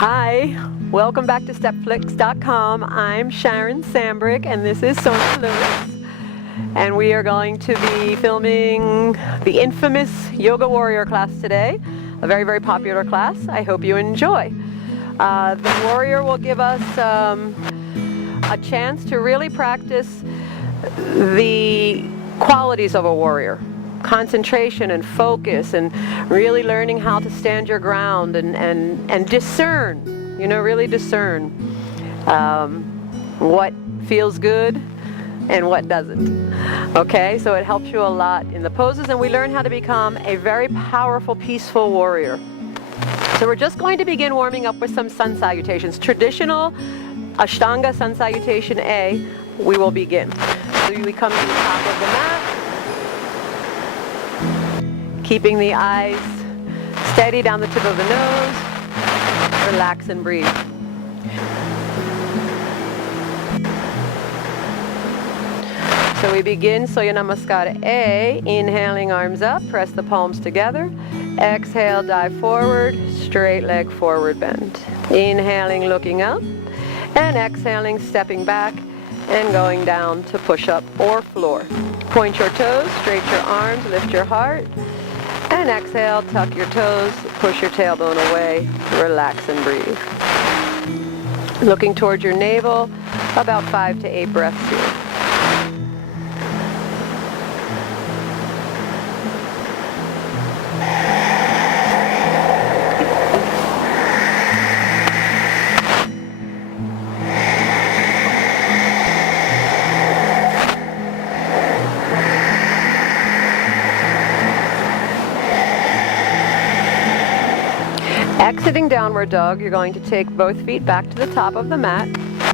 Hi, welcome back to StepFlix.com. I'm Sharon Sambrick and this is Sonia Lewis. And we are going to be filming the infamous Yoga Warrior class today. A very, very popular class. I hope you enjoy. The Warrior will give us a chance to really practice the qualities of a warrior. Concentration and focus and really learning how to stand your ground and discern, really discern what feels good and what doesn't. Okay, so it helps you a lot in the poses, and we learn how to become a very powerful, peaceful warrior. So we're just going to begin warming up with some sun salutations. Traditional Ashtanga sun salutation A, we will begin. So we come to the top of the mat, keeping the eyes steady down the tip of the nose. Relax and breathe. So we begin Surya Namaskar A, inhaling arms up, press the palms together. Exhale, dive forward, straight leg forward bend. Inhaling, looking up, and exhaling, stepping back and going down to push-up or floor. Point your toes, straight your arms, lift your heart. And exhale, tuck your toes, push your tailbone away, relax and breathe. Looking towards your navel, about 5 to 8 breaths here. Exiting downward dog, you're going to take both feet back to the top of the mat.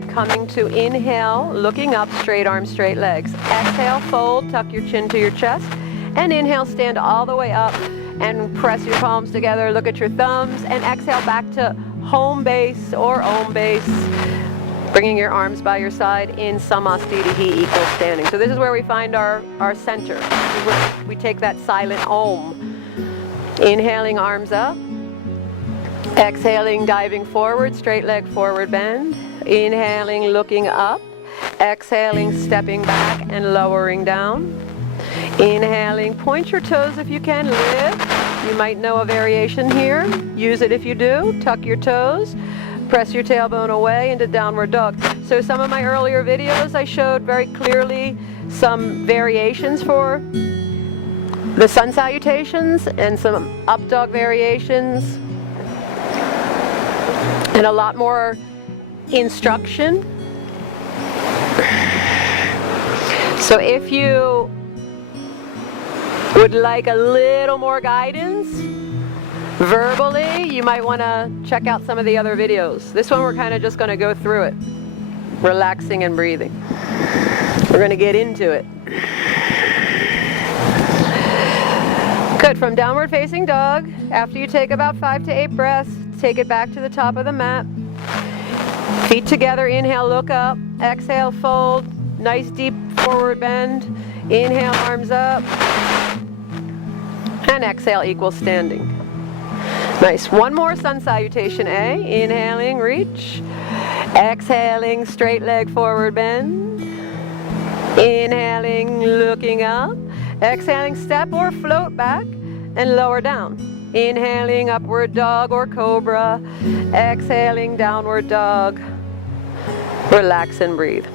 Coming to inhale, looking up, straight arms, straight legs. Exhale, fold, tuck your chin to your chest. And inhale, stand all the way up and press your palms together, look at your thumbs, and exhale back to home base or om base. Bringing your arms by your side in Samastitihi, equal standing. So this is where we find our center. This is where we take that silent om. Inhaling, arms up. Exhaling, diving forward, straight leg forward bend. Inhaling, looking up. Exhaling, stepping back and lowering down. Inhaling, point your toes if you can, lift. You might know a variation here. Use it if you do. Tuck your toes. Press your tailbone away into downward dog. So some of my earlier videos I showed very clearly some variations for the sun salutations and some up dog variations. And a lot more instruction. So if you would like a little more guidance verbally, you might want to check out some of the other videos. This one we're kind of just going to go through it, relaxing and breathing. We're going to get into it. Good. From downward facing dog, after you take about 5 to 8 breaths, take it back to the top of the mat. Feet together, inhale, look up. Exhale, fold. Nice deep forward bend. Inhale, arms up. And exhale, equal standing. Nice. One more sun salutation A. Inhaling, reach. Exhaling, straight leg forward bend. Inhaling, looking up. Exhaling, step or float back and lower down. Inhaling, upward dog or cobra. Exhaling, downward dog. Relax and breathe.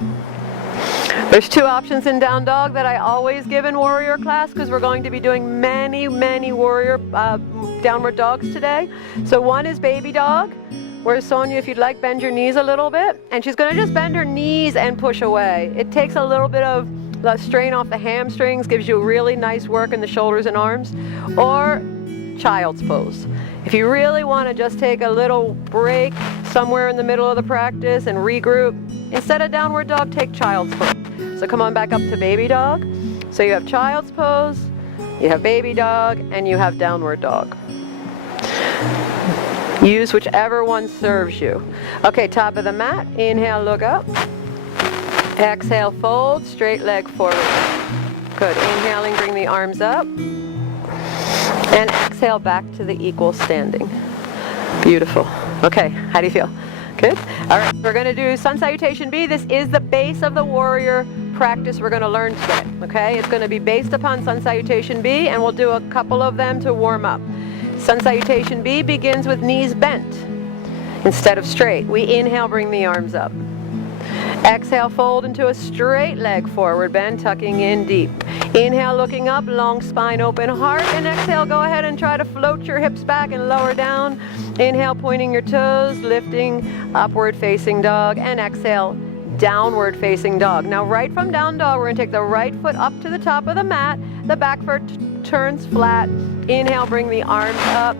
There's 2 options in down dog that I always give in warrior class because we're going to be doing many, many warrior downward dogs today. So one is baby dog, where Sonia, if you'd like, bend your knees a little bit. And she's going to just bend her knees and push away. It takes a little bit of strain off the hamstrings, gives you really nice work in the shoulders and arms. Or child's pose. If you really want to just take a little break somewhere in the middle of the practice and regroup, instead of downward dog, take child's pose. So come on back up to baby dog. So you have child's pose, you have baby dog, and you have downward dog. Use whichever one serves you. Okay, top of the mat. Inhale, look up. Exhale, fold, straight leg forward. Good. Inhaling, bring the arms up. And exhale back to the equal standing. Beautiful. Okay, how do you feel? Good? All right, we're going to do Sun Salutation B. This is the base of the warrior practice we're going to learn today, okay? It's going to be based upon Sun Salutation B, and we'll do a couple of them to warm up. Sun Salutation B begins with knees bent instead of straight. We inhale, bring the arms up. Exhale, fold into a straight leg forward bend, tucking in deep. Inhale, looking up, long spine, open heart, and exhale, go ahead and try to float your hips back and lower down. Inhale, pointing your toes, lifting, upward facing dog, and exhale, downward facing dog. Now right from down dog, we're going to take the right foot up to the top of the mat. The back foot turns flat. Inhale, bring the arms up,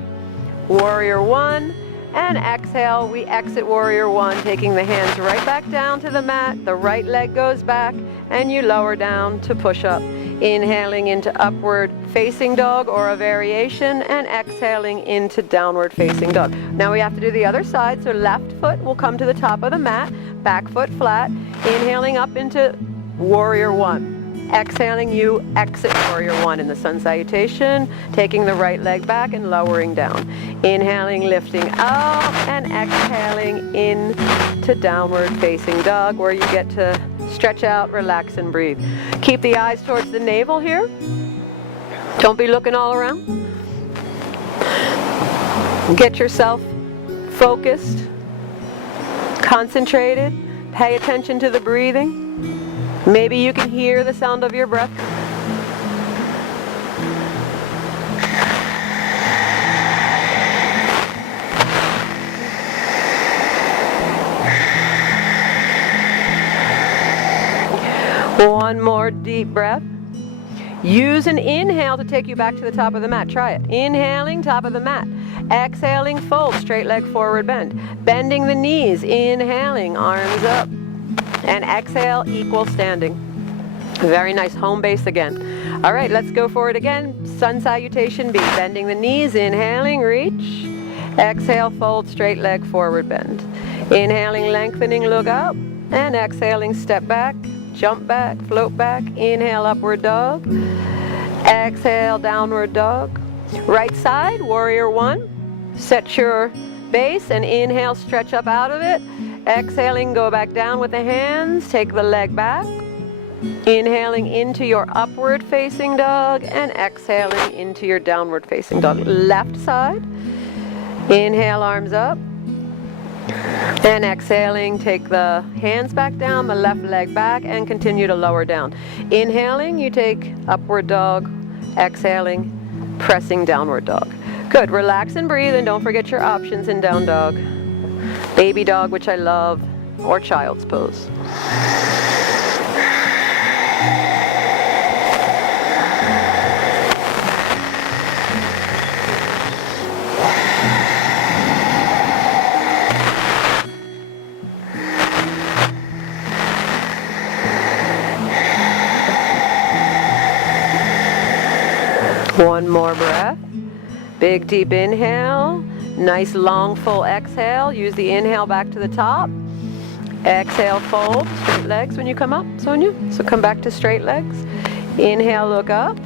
warrior one. And exhale, we exit warrior one, taking the hands right back down to the mat. The right leg goes back, and you lower down to push up. Inhaling into upward facing dog or a variation, and exhaling into downward facing dog. Now we have to do the other side, so left foot will come to the top of the mat, back foot flat. Inhaling up into warrior one. Exhaling, you exit warrior one in the Sun Salutation, taking the right leg back and lowering down. Inhaling, lifting up, and exhaling into downward facing dog, where you get to stretch out, relax, and breathe. Keep the eyes towards the navel here. Don't be looking all around. Get yourself focused, concentrated, pay attention to the breathing. Maybe you can hear the sound of your breath. One more deep breath. Use an inhale to take you back to the top of the mat. Try it. Inhaling, top of the mat. Exhaling, fold, straight leg forward bend. Bending the knees, inhaling, arms up. And exhale, equal standing. Very nice, home base again. All right, let's go for it again. Sun Salutation B, bending the knees, inhaling, reach. Exhale, fold, straight leg forward bend. Inhaling, lengthening, look up. And exhaling, step back, jump back, float back. Inhale, upward dog. Exhale, downward dog. Right side, warrior one. Set your base and inhale, stretch up out of it. Exhaling, go back down with the hands, take the leg back. Inhaling into your upward facing dog and exhaling into your downward facing dog. Left side. Inhale, arms up. And exhaling, take the hands back down, the left leg back, and continue to lower down. Inhaling, you take upward dog. Exhaling, pressing downward dog. Good, relax and breathe, and don't forget your options in down dog. Baby dog, which I love, or child's pose. One more breath. Big deep inhale. Nice long full exhale. Use the inhale back to the top. Exhale, fold. Straight legs when you come up, Sonia. So come back to straight legs. Inhale, look up.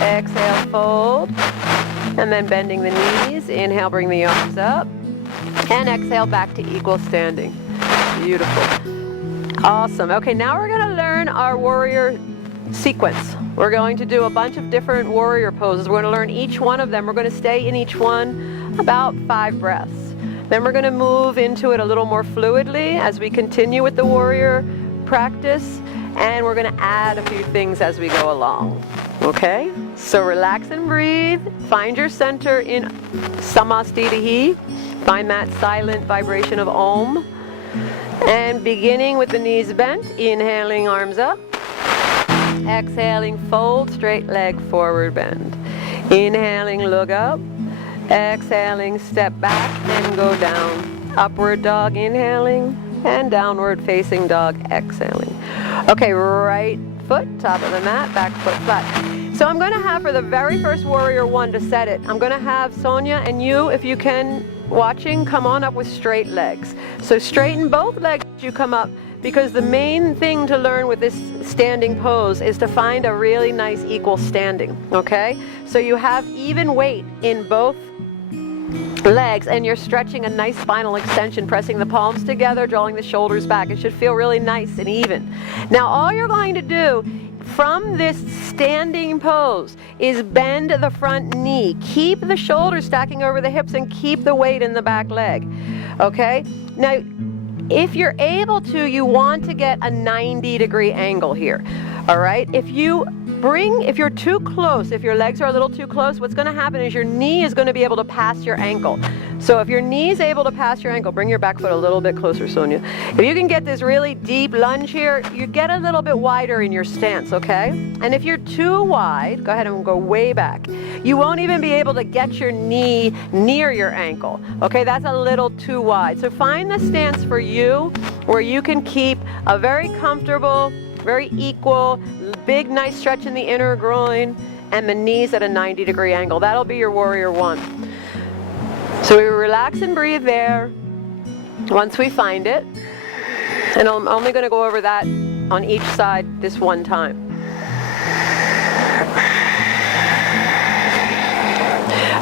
Exhale, fold. And then bending the knees. Inhale, bring the arms up. And exhale, back to equal standing. Beautiful. Awesome. Okay, now we're going to learn our warrior sequence. We're going to do a bunch of different warrior poses. We're going to learn each one of them. We're going to stay in each one about 5 breaths. Then we're going to move into it a little more fluidly as we continue with the warrior practice, and we're going to add a few things as we go along. Okay? So relax and breathe. Find your center in Samastitihi. Find that silent vibration of Om. And beginning with the knees bent, inhaling, arms up. Exhaling, fold, straight leg forward bend. Inhaling, look up. Exhaling, step back and go down. Upward dog, inhaling, and downward facing dog, exhaling. Okay, right foot, top of the mat, back foot flat. So I'm going to have for the very first warrior one to set it, I'm going to have Sonia and you, if you can, watching, come on up with straight legs. So straighten both legs as you come up, because the main thing to learn with this standing pose is to find a really nice equal standing, okay? So you have even weight in both legs, and you're stretching a nice spinal extension, pressing the palms together, drawing the shoulders back. It should feel really nice and even. Now all you're going to do from this standing pose is bend the front knee. Keep the shoulders stacking over the hips and keep the weight in the back leg. Okay? Now, if you're able to, you want to get a 90-degree angle here. All right? If you're too close, if your legs are a little too close, what's going to happen is your knee is going to be able to pass your ankle. So if your knee is able to pass your ankle, bring your back foot a little bit closer, Sonia. If you can get this really deep lunge here, you get a little bit wider in your stance, okay? And if you're too wide, go ahead and go way back. You won't even be able to get your knee near your ankle, okay? That's a little too wide. So find the stance for you where you can keep a very comfortable, very equal, big nice stretch in the inner groin and the knees at a 90-degree angle. That'll be your warrior one. So we relax and breathe there once we find it. And I'm only going to go over that on each side this one time.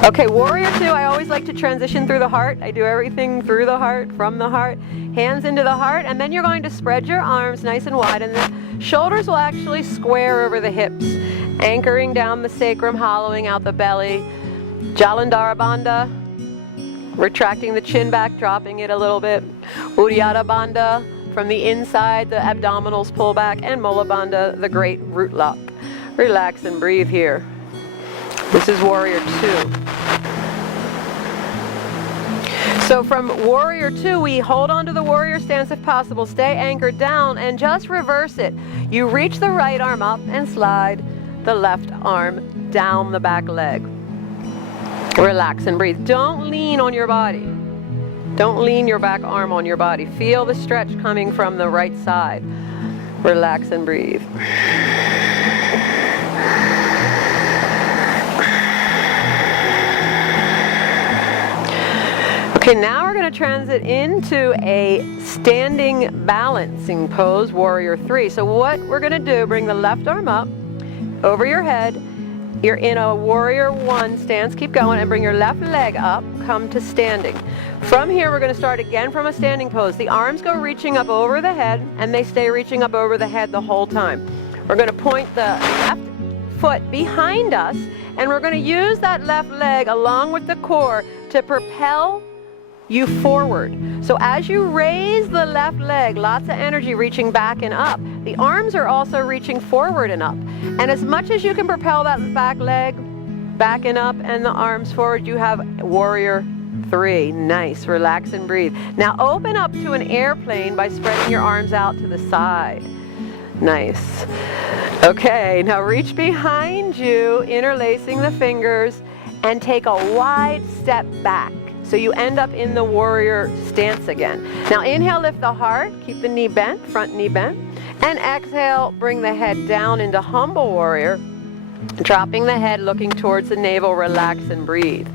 Okay, warrior two, I always like to transition through the heart. I do everything through the heart, from the heart, hands into the heart, and then you're going to spread your arms nice and wide, and the shoulders will actually square over the hips, anchoring down the sacrum, hollowing out the belly. Jalandhara Bandha, retracting the chin back, dropping it a little bit. Uddiyana Bandha, from the inside, the abdominals pull back, and Mula Bandha, the great root lock. Relax and breathe here. This is warrior two. So from warrior two, we hold on to the warrior stance if possible, stay anchored down, and just reverse it. You reach the right arm up and slide the left arm down the back leg. Relax and breathe. Don't lean on your body. Don't lean your back arm on your body. Feel the stretch coming from the right side. Relax and breathe. Okay, now we're going to transit into a standing balancing pose, warrior three. So what we're going to do, bring the left arm up over your head. You're in a warrior one stance. Keep going and bring your left leg up. Come to standing. From here, we're going to start again from a standing pose. The arms go reaching up over the head, and they stay reaching up over the head the whole time. We're going to point the left foot behind us, and we're going to use that left leg along with the core to propel you forward. So as you raise the left leg, lots of energy reaching back and up. The arms are also reaching forward and up. And as much as you can propel that back leg back and up and the arms forward, you have warrior three. Nice. Relax and breathe. Now open up to an airplane by spreading your arms out to the side. Nice. Okay, now reach behind you, interlacing the fingers, and take a wide step back. So you end up in the warrior stance again. Now inhale, lift the heart, keep the knee bent, front knee bent. And exhale, bring the head down into humble warrior, dropping the head, looking towards the navel, relax and breathe.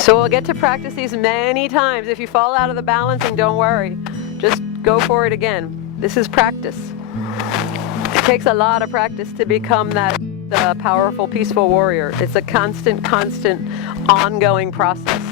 So we'll get to practice these many times. If you fall out of the balancing, don't worry. Just go for it again. This is practice. It takes a lot of practice to become that powerful, peaceful warrior. It's a constant, ongoing process.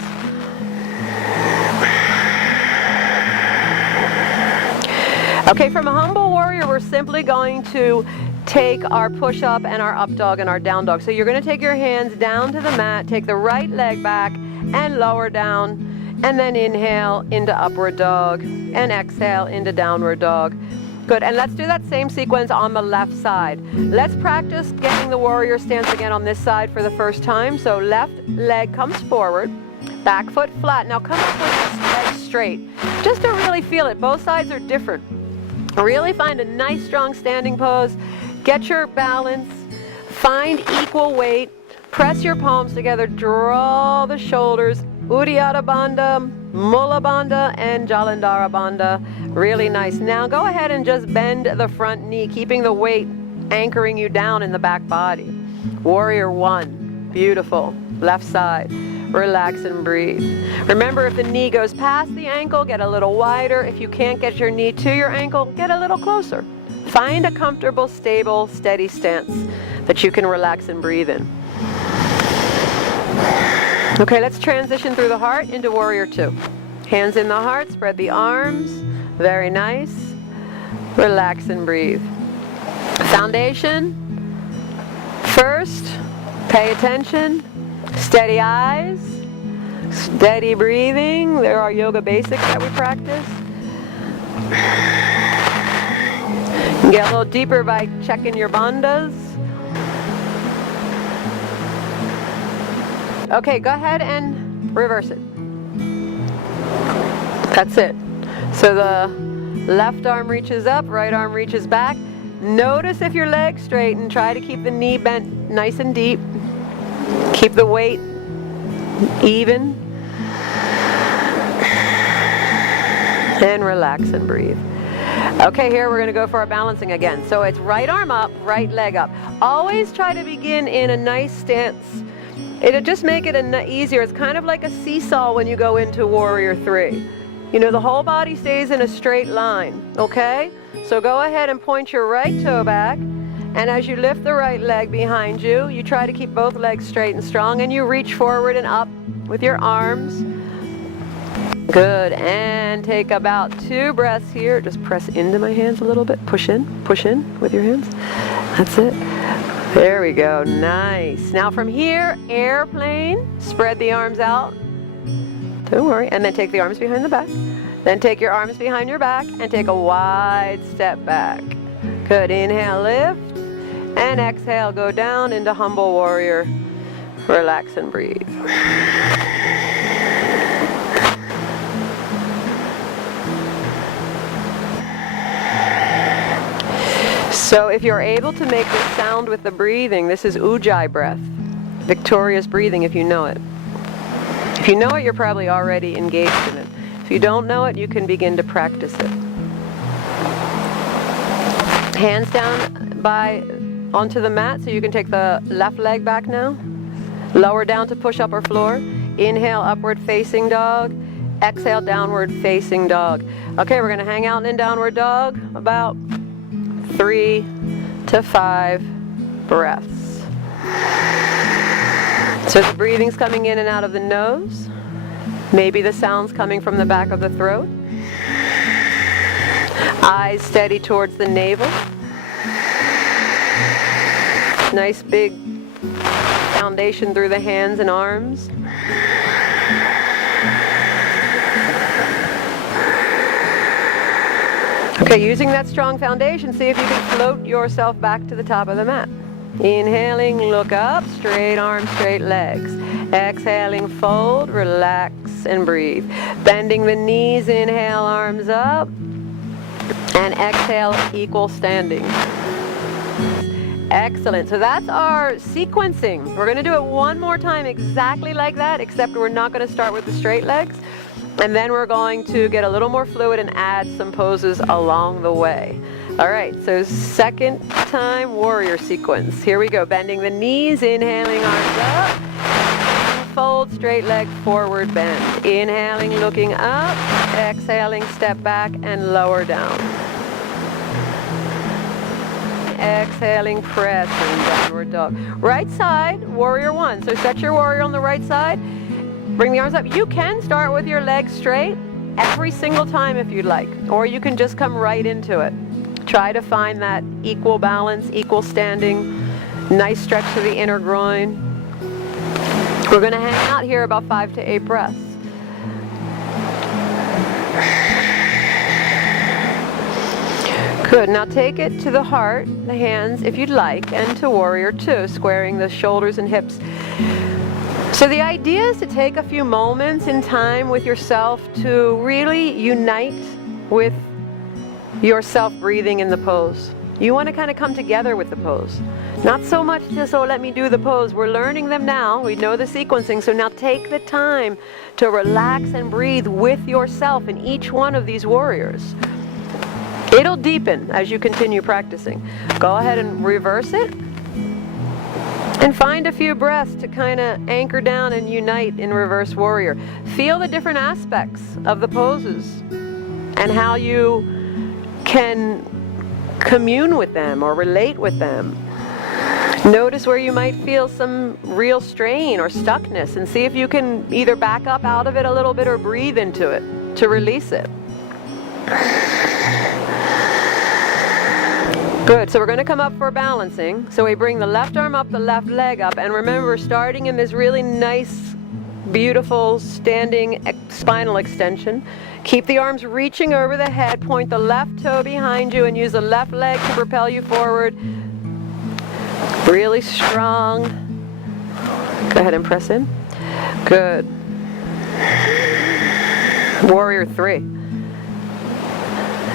Okay, from a humble warrior, we're simply going to take our push-up and our up dog and our down dog. So you're going to take your hands down to the mat, take the right leg back and lower down, and then inhale into upward dog and exhale into downward dog. Good, and let's do that same sequence on the left side. Let's practice getting the warrior stance again on this side for the first time. So left leg comes forward, back foot flat. Now come up with this leg straight, just to really feel it. Both sides are different. Really find a nice strong standing pose. Get your balance, find equal weight, press your palms together, draw the shoulders, Uddiyana Bandha, Mula Bandha, and Jalandhara Bandha. Really nice. Now go ahead and just bend the front knee, keeping the weight anchoring you down in the back body. Warrior one. Beautiful. Left side. Relax and breathe. Remember, if the knee goes past the ankle, get a little wider. If you can't get your knee to your ankle, get a little closer. Find a comfortable, stable, steady stance that you can relax and breathe in. Okay, let's transition through the heart into warrior two. Hands in the heart, spread the arms. Very nice. Relax and breathe. Foundation. First, pay attention. Steady eyes. Steady breathing. There are yoga basics that we practice. You can get a little deeper by checking your bandhas. Okay, go ahead and reverse it. That's it. So the left arm reaches up, right arm reaches back. Notice if your leg's straight and try to keep the knee bent nice and deep. Keep the weight even. And relax and breathe. Okay, here we're going to go for our balancing again. So it's right arm up, right leg up. Always try to begin in a nice stance. It'll just make it easier. It's kind of like a seesaw when you go into warrior three. You know, the whole body stays in a straight line, okay? So go ahead and point your right toe back, and as you lift the right leg behind you, you try to keep both legs straight and strong, and you reach forward and up with your arms. Good, and take about 2 breaths here. Just press into my hands a little bit. Push in with your hands. That's it. There we go, nice. Now from here, airplane, spread the arms out. Don't worry, and then take the arms behind the back. Then take your arms behind your back and take a wide step back. Good, inhale, lift, and exhale, go down into humble warrior. Relax and breathe. So if you're able to make this sound with the breathing, this is Ujjayi breath. Victorious breathing if you know it. If you know it, you're probably already engaged in it. If you don't know it, you can begin to practice it. Hands down onto the mat so you can take the left leg back now. Lower down to push up or floor. Inhale, upward facing dog. Exhale, downward facing dog. Okay, we're going to hang out in downward dog about 3 to 5 breaths. So the breathing's coming in and out of the nose. Maybe the sound's coming from the back of the throat. Eyes steady towards the navel. Nice big foundation through the hands and arms. Okay, using that strong foundation, see if you can float yourself back to the top of the mat. Inhaling, look up, straight arms, straight legs. Exhaling, fold, relax, and breathe. Bending the knees, inhale, arms up. And exhale, equal standing. Excellent. So that's our sequencing. We're going to do it one more time exactly like that, except we're not going to start with the straight legs. And then we're going to get a little more fluid and add some poses along the way. All right, so second time warrior sequence. Here we go. Bending the knees, inhaling, arms up. Fold, straight leg, forward bend. Inhaling, looking up. Exhaling, step back and lower down. Exhaling, pressing, downward dog. Right side, warrior one. So set your warrior on the right side. Bring the arms up. You can start with your legs straight every single time if you'd like, or you can just come right into it. Try to find that equal balance, equal standing, nice stretch to the inner groin. We're going to hang out here about 5 to 8 breaths. Good. Now take it to the heart, the hands, if you'd like, and to warrior two, squaring the shoulders and hips. So the idea is to take a few moments in time with yourself to really unite with yourself breathing in the pose. You want to kind of come together with the pose. Not so much just, oh, let me do the pose. We're learning them now. We know the sequencing. So now take the time to relax and breathe with yourself in each one of these warriors. It'll deepen as you continue practicing. Go ahead and reverse it. And find a few breaths to kind of anchor down and unite in reverse warrior. Feel the different aspects of the poses and how you can commune with them or relate with them. Notice where you might feel some real strain or stuckness, and see if you can either back up out of it a little bit or breathe into it to release it. Good, so we're going to come up for balancing. So we bring the left arm up, the left leg up, and remember, starting in this really nice, beautiful standing spinal extension. Keep the arms reaching over the head, point the left toe behind you, and use the left leg to propel you forward. Really strong. Go ahead and press in. Good. Warrior 3.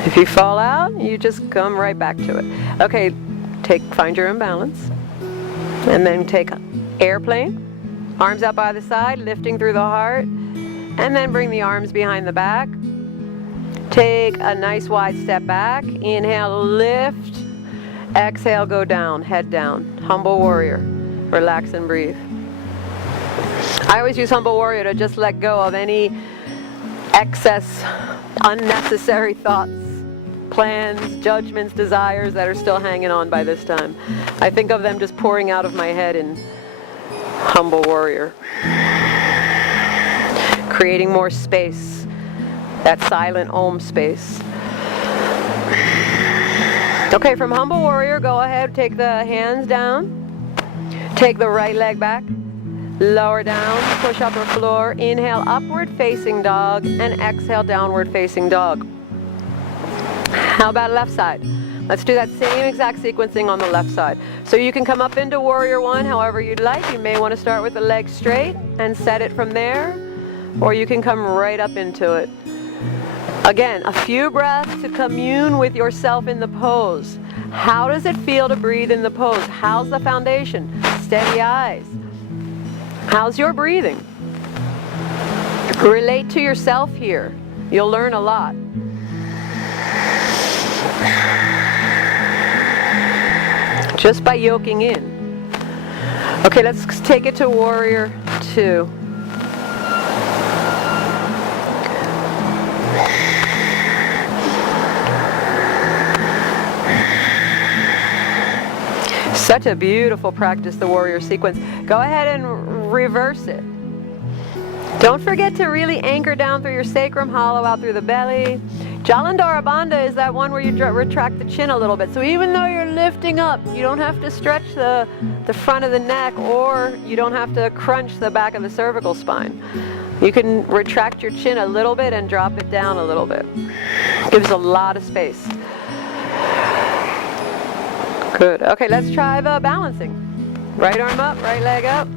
If you fall out, you just come right back to it. Okay, find your imbalance. And then take airplane. Arms out by the side, lifting through the heart. And then bring the arms behind the back. Take a nice wide step back. Inhale, lift. Exhale, go down, head down. Humble warrior. Relax and breathe. I always use humble warrior to just let go of any excess, unnecessary thoughts, plans, judgments, desires that are still hanging on by this time. I think of them just pouring out of my head in humble warrior. Creating more space, that silent Om space. Okay, from humble warrior, go ahead, take the hands down, take the right leg back, lower down, push upper floor, inhale, upward facing dog, and exhale, downward facing dog. How about left side? Let's do that same exact sequencing on the left side. So you can come up into warrior 1 however you'd like. You may want to start with the leg straight and set it from there, or you can come right up into it. Again, a few breaths to commune with yourself in the pose. How does it feel to breathe in the pose? How's the foundation? Steady eyes. How's your breathing? Relate to yourself here. You'll learn a lot. Just by yoking in. Okay, let's take it to warrior 2. Such a beautiful practice, the warrior sequence. Go ahead and reverse it. Don't forget to really anchor down through your sacrum, hollow out through the belly. Jalandhara Bandha is that one where you retract the chin a little bit. So even though you're lifting up, you don't have to stretch the front of the neck, or you don't have to crunch the back of the cervical spine. You can retract your chin a little bit and drop it down a little bit. Gives a lot of space. Good. Okay, let's try the balancing. Right arm up, right leg up.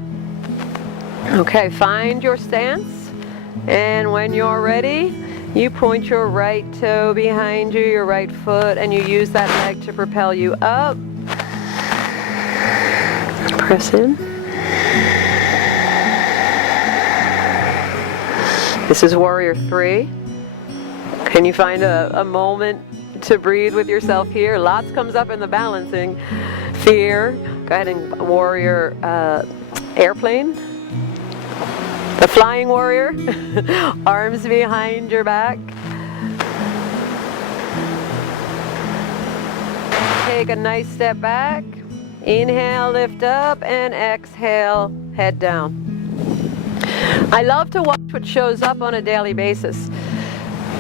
Okay, find your stance. And when you're ready, you point your right toe behind you, your right foot, and you use that leg to propel you up. Press in. This is warrior 3. Can you find a moment to breathe with yourself here? Lots comes up in the balancing. Fear. Go ahead and warrior airplane. The flying warrior. Arms behind your back. Take a nice step back. Inhale, lift up, and exhale, head down. I love to watch what shows up on a daily basis.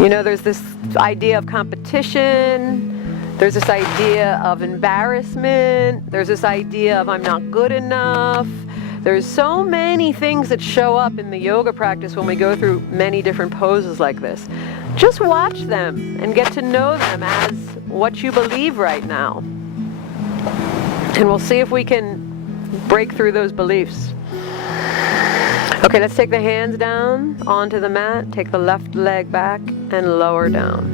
You know, there's this idea of competition, there's this idea of embarrassment, there's this idea of I'm not good enough. There's so many things that show up in the yoga practice when we go through many different poses like this. Just watch them and get to know them as what you believe right now. And we'll see if we can break through those beliefs. Okay, let's take the hands down onto the mat. Take the left leg back and lower down.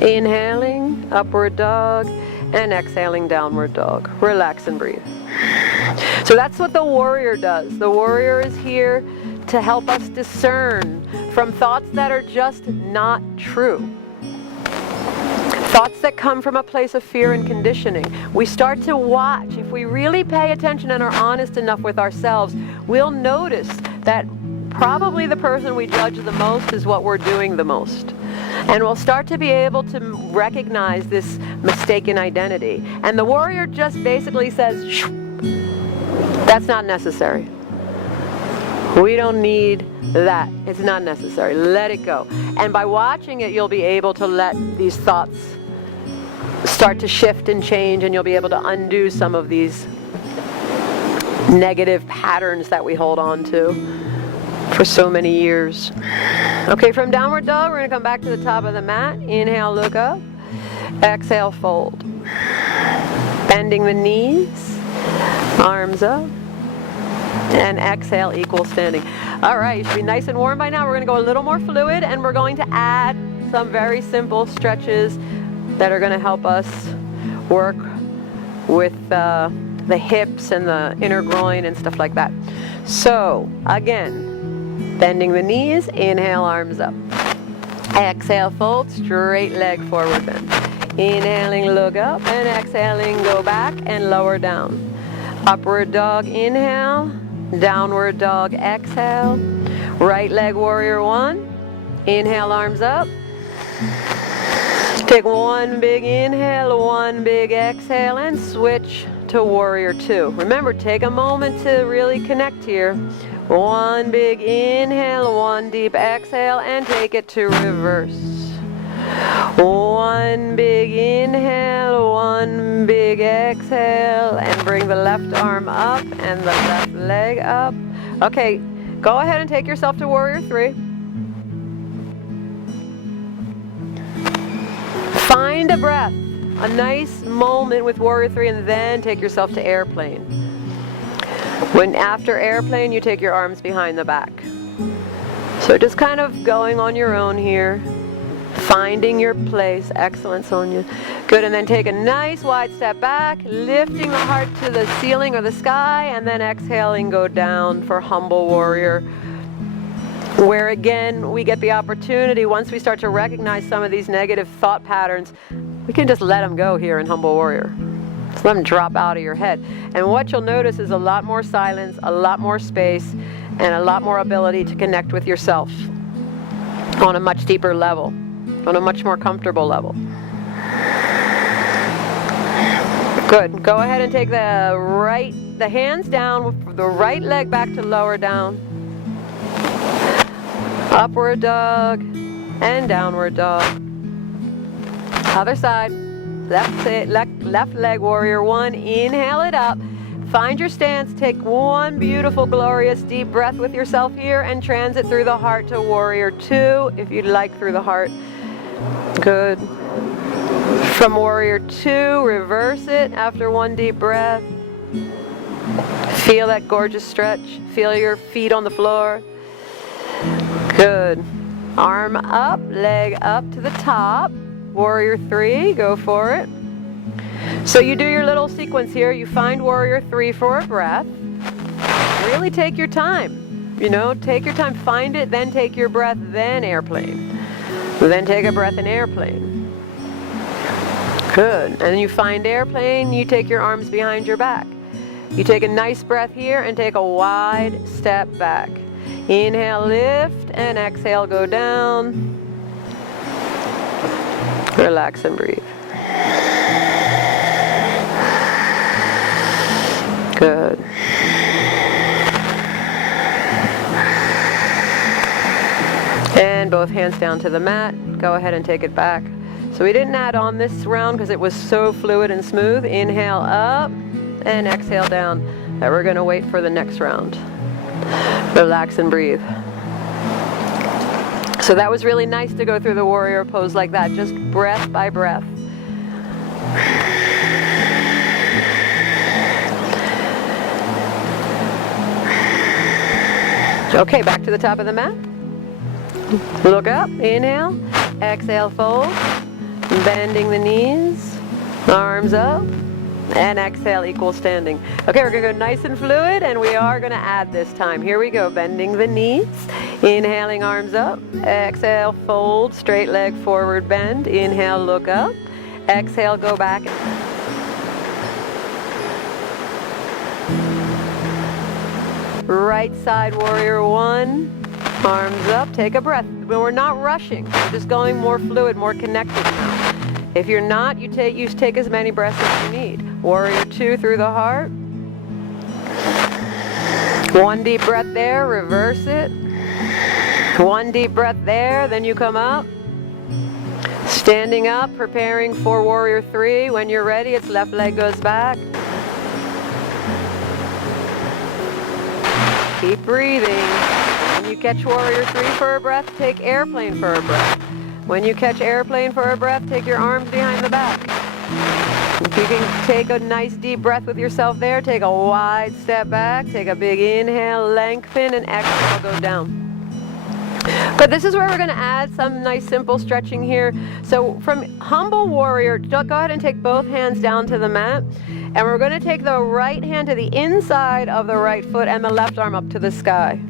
Inhaling, upward dog, and exhaling, downward dog. Relax and breathe. So that's what the warrior does. The warrior is here to help us discern from thoughts that are just not true. Thoughts that come from a place of fear and conditioning. We start to watch. If we really pay attention and are honest enough with ourselves, we'll notice that probably the person we judge the most is what we're doing the most. And we'll start to be able to recognize this mistaken identity. And the warrior just basically says, That's not necessary. We don't need that. It's not necessary. Let it go. And by watching it, you'll be able to let these thoughts start to shift and change, and you'll be able to undo some of these negative patterns that we hold on to for so many years. Okay, from downward dog, we're going to come back to the top of the mat. Inhale, look up. Exhale, fold. Bending the knees, arms up. And exhale, equal standing. All right, you should be nice and warm by now. We're going to go a little more fluid, and we're going to add some very simple stretches that are going to help us work with the hips and the inner groin and stuff like that. So, again, bending the knees, inhale, arms up. Exhale, fold, straight leg forward bend. Inhaling, look up, and exhaling, go back and lower down. Upward dog, inhale. Downward dog, exhale. Right leg warrior one. Inhale, arms up. Take one big inhale, one big exhale, and switch to warrior two. Remember, take a moment to really connect here. One big inhale, one deep exhale, and take it to reverse. One big inhale, one big exhale, and bring the left arm up and the left leg up. Okay, go ahead and take yourself to warrior three. Find a breath, a nice moment with warrior three, and then take yourself to airplane. When after airplane, you take your arms behind the back. So just kind of going on your own here. Finding your place. Excellent, Sonia. Good, and then take a nice wide step back, lifting the heart to the ceiling or the sky, and then exhaling, go down for humble warrior, where again we get the opportunity, once we start to recognize some of these negative thought patterns, we can just let them go here in humble warrior. Just let them drop out of your head. And what you'll notice is a lot more silence, a lot more space, and a lot more ability to connect with yourself on a much deeper level. On a much more comfortable level. Good. Go ahead and take the hands down with the right leg back to lower down. Upward dog and downward dog. Other side. Left leg warrior one. Inhale it up. Find your stance. Take one beautiful, glorious, deep breath with yourself here and transit through the heart to warrior two, if you'd like, through the heart. Good. From warrior two, reverse it after one deep breath. Feel that gorgeous stretch. Feel your feet on the floor. Good. Arm up, leg up to the top. Warrior three, go for it. So you do your little sequence here. You find warrior three for a breath. Really take your time. You know, take your time. Find it, then take your breath, then airplane. Then take a breath in airplane. Good. And then you find airplane, you take your arms behind your back. You take a nice breath here and take a wide step back. Inhale, lift, and exhale, go down. Relax and breathe. Good. And both hands down to the mat. Go ahead and take it back. So we didn't add on this round because it was so fluid and smooth. Inhale up and exhale down. That we're going to wait for the next round. Relax and breathe. So that was really nice to go through the warrior pose like that, just breath by breath. Okay, back to the top of the mat. Look up, inhale, exhale, fold, bending the knees, arms up, and exhale, equal standing. Okay, we're going to go nice and fluid, and we are going to add this time. Here we go, bending the knees, inhaling, arms up, exhale, fold, straight leg forward bend, inhale, look up, exhale, go back. Right side warrior one. Arms up, take a breath. But we're not rushing. We're just going more fluid, more connected now. If you're not, you take as many breaths as you need. Warrior two through the heart. One deep breath there, reverse it. One deep breath there, then you come up. Standing up, preparing for warrior 3. When you're ready, its left leg goes back. Keep breathing. When you catch warrior 3 for a breath, take airplane for a breath. When you catch airplane for a breath, take your arms behind the back. If you can take a nice deep breath with yourself there, take a wide step back, take a big inhale, lengthen, and exhale, go down. But this is where we're going to add some nice simple stretching here. So from humble warrior, go ahead and take both hands down to the mat. And we're going to take the right hand to the inside of the right foot and the left arm up to the sky.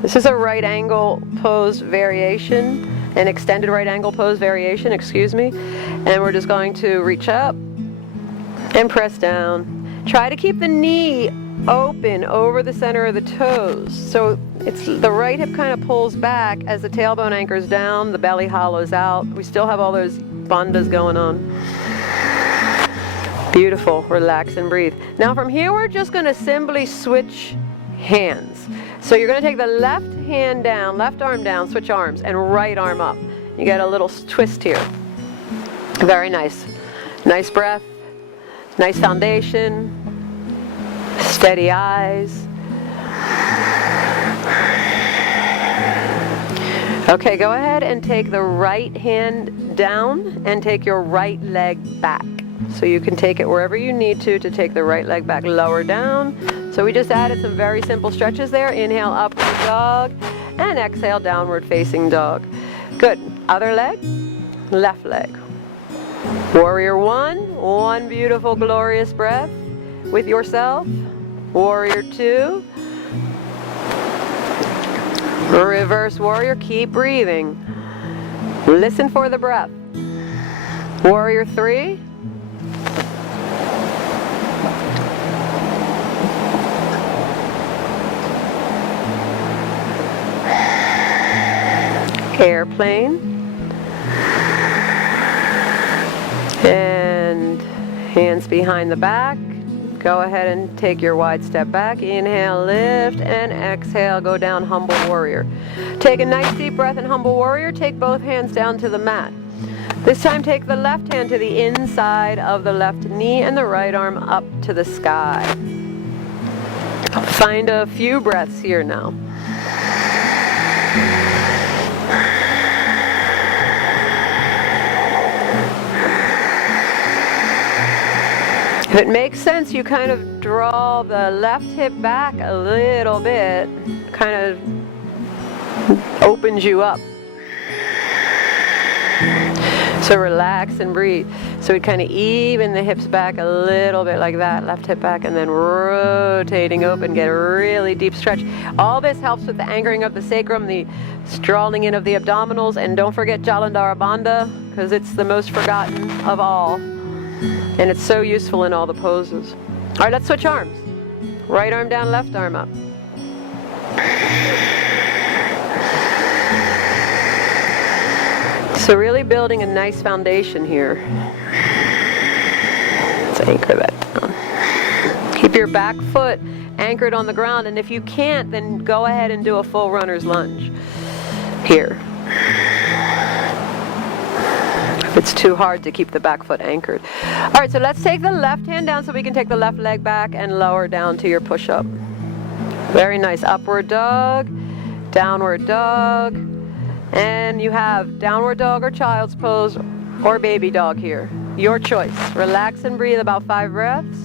This is a right angle pose variation, an extended right angle pose variation, excuse me. And we're just going to reach up and press down. Try to keep the knee open over the center of the toes. So it's the right hip kind of pulls back as the tailbone anchors down, the belly hollows out. We still have all those bandhas going on. Beautiful. Relax and breathe. Now from here we're just going to simply switch hands. So you're going to take the left hand down, left arm down, switch arms, and right arm up. You get a little twist here. Very nice. Nice breath. Nice foundation. Steady eyes. Okay, go ahead and take the right hand down and take your right leg back. So you can take it wherever you need to take the right leg back, lower down. So we just added some very simple stretches there. Inhale, upward dog, and exhale, downward facing dog. Good. Other leg, left leg. Warrior 1, one beautiful, glorious breath with yourself. Warrior 2. Reverse warrior, keep breathing. Listen for the breath. Warrior 3. Airplane. And hands behind the back. Go ahead and take your wide step back. Inhale, lift, and exhale, go down, humble warrior. Take a nice deep breath in humble warrior. Take both hands down to the mat. This time take the left hand to the inside of the left knee and the right arm up to the sky. Find a few breaths here now. If it makes sense, you kind of draw the left hip back a little bit, kind of opens you up. So relax and breathe. So we kind of even the hips back a little bit like that, left hip back, and then rotating open, get a really deep stretch. All this helps with the anchoring of the sacrum, the drawing in of the abdominals, and don't forget Jalandhara Bandha, because it's the most forgotten of all. And it's so useful in all the poses. All right, let's switch arms. Right arm down, left arm up. So really building a nice foundation here. Let's anchor that down. Keep your back foot anchored on the ground, and if you can't, then go ahead and do a full runner's lunge here. It's too hard to keep the back foot anchored. All right, so let's take the left hand down so we can take the left leg back and lower down to your push-up. Very nice. Upward dog, downward dog, and you have downward dog or child's pose or baby dog here. Your choice. Relax and breathe about 5 breaths.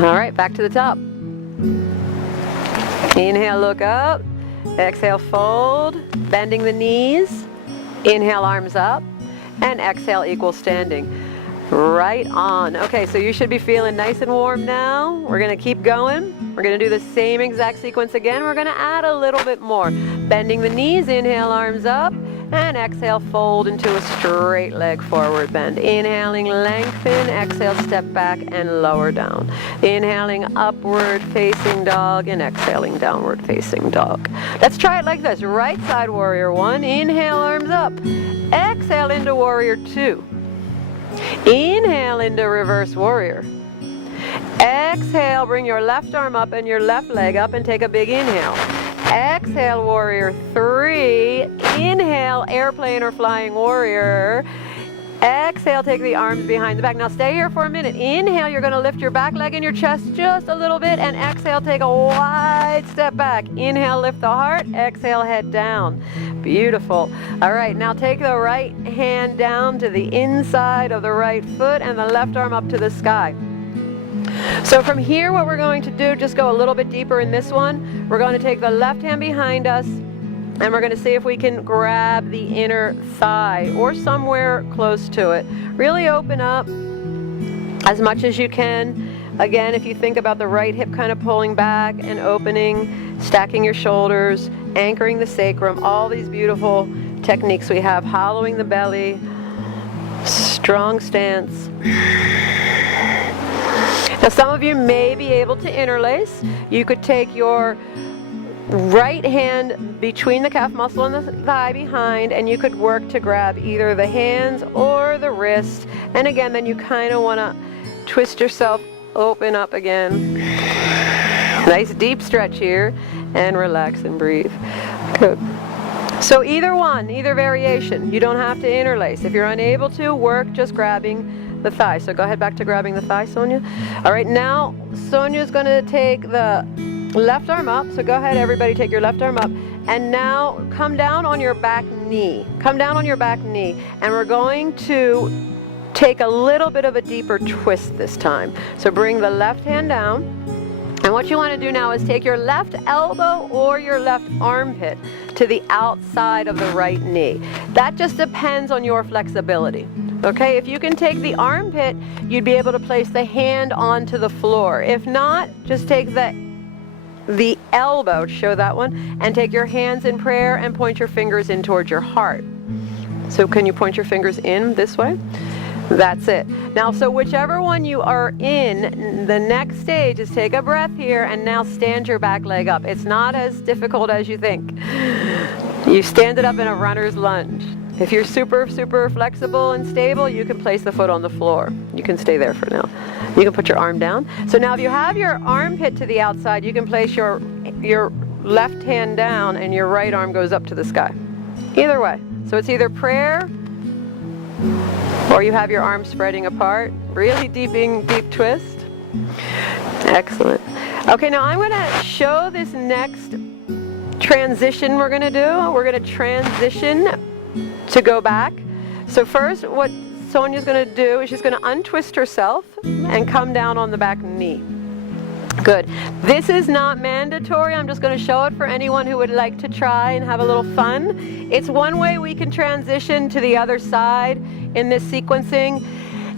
All right, back to the top. Inhale, look up. Exhale, fold. Bending the knees. Inhale, arms up. And exhale, equal standing. Right on. Okay, so you should be feeling nice and warm now. We're going to keep going. We're going to do the same exact sequence again. We're going to add a little bit more. Bending the knees. Inhale, arms up. and exhale, fold into a straight leg forward bend. Inhaling, lengthen, exhale, step back and lower down. Inhaling, upward facing dog, and exhaling, downward facing dog. Let's try it like this. Right side, warrior one. Inhale, arms up. Exhale into warrior two. Inhale into reverse warrior. Exhale, bring your left arm up and your left leg up and take a big inhale. Exhale, warrior three. Inhale, airplane or flying warrior. Exhale, take the arms behind the back. Now stay here for a minute. Inhale, you're going to lift your back leg and your chest just a little bit, and exhale, take a wide step back. Inhale, lift the heart. Exhale, head down. Beautiful. All right, now take the right hand down to the inside of the right foot and the left arm up to the sky. So from here, what we're going to do, just go a little bit deeper in this one. We're going to take the left hand behind us, and we're going to see if we can grab the inner thigh or somewhere close to it. Really open up as much as you can. Again, if you think about the right hip kind of pulling back and opening, stacking your shoulders, anchoring the sacrum, all these beautiful techniques we have, hollowing the belly, strong stance. Now some of you may be able to interlace. You could take your right hand between the calf muscle and the thigh behind, and you could work to grab either the hands or the wrist. And again, then you kind of want to twist yourself, open up again. Nice deep stretch here, and relax and breathe. Good. So either one, either variation. You don't have to interlace. If you're unable to, work just grabbing the thigh. So go ahead back to grabbing the thigh, Sonia. All right, now Sonia's going to take the left arm up. So go ahead, everybody, take your left arm up. And now come down on your back knee. Come down on your back knee. And we're going to take a little bit of a deeper twist this time. So bring the left hand down. And what you want to do now is take your left elbow or your left armpit to the outside of the right knee. That just depends on your flexibility. Okay, if you can take the armpit, you'd be able to place the hand onto the floor. If not, just take the elbow, show that one, and take your hands in prayer and point your fingers in towards your heart. So can you point your fingers in this way? That's it. Now, so whichever one you are in, the next stage is take a breath here and now stand your back leg up. It's not as difficult as you think. You stand it up in a runner's lunge. If you're super, super flexible and stable, you can place the foot on the floor. You can stay there for now. You can put your arm down. So now if you have your armpit to the outside, you can place your left hand down and your right arm goes up to the sky. Either way. So it's either prayer or you have your arms spreading apart. Really deep twist. Excellent. Okay, now I'm going to show this next transition we're going to do. We're going to transition to go back. So first, what Sonia's going to do is she's going to untwist herself and come down on the back knee. Good. This is not mandatory. I'm just going to show it for anyone who would like to try and have a little fun. It's one way we can transition to the other side in this sequencing.